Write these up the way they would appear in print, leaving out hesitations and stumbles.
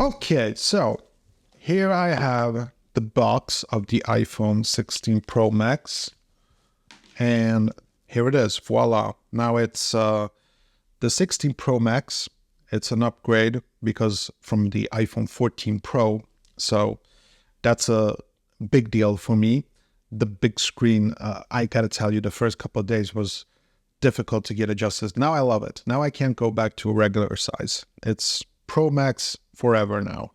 Okay, so here I have the box of the iPhone 16 Pro Max, and here it is, voila. Now it's the 16 Pro Max. It's an upgrade because from the iPhone 14 Pro, so that's a big deal for me. The big screen, I gotta tell you, the first couple of days was difficult to get adjusted. Now I love it. Now I can't go back to a regular size. It's Pro Max forever now.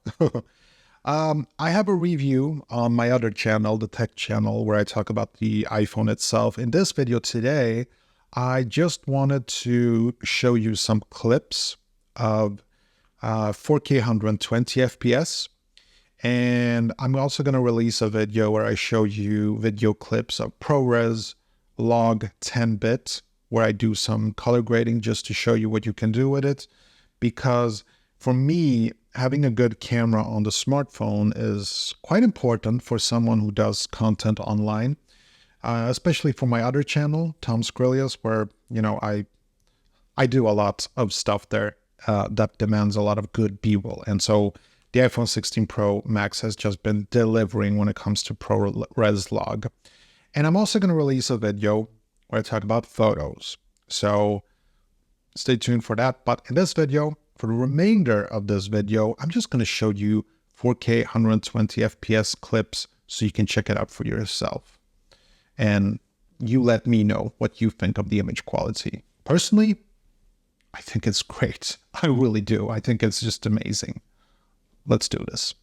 I have a review on my other channel, the tech channel, where I talk about the iPhone itself. In this video today, I just wanted to show you some clips of 4K 120 FPS. And I'm also going to release a video where I show you video clips of ProRes log 10-bit, where I do some color grading just to show you what you can do with it. Because for me, having a good camera on the smartphone is quite important for someone who does content online, especially for my other channel, Tom Skrilius, where, you know, I do a lot of stuff there that demands a lot of good B-roll. And so the iPhone 16 Pro Max has just been delivering when it comes to ProRes log. And I'm also going to release a video where I talk about photos. So stay tuned for that. But in this video, for the remainder of this video, I'm just going to show you 4K 120 FPS clips so you can check it out for yourself. And you let me know what you think of the image quality. Personally, I think it's great. I really do. I think it's just amazing. Let's do this.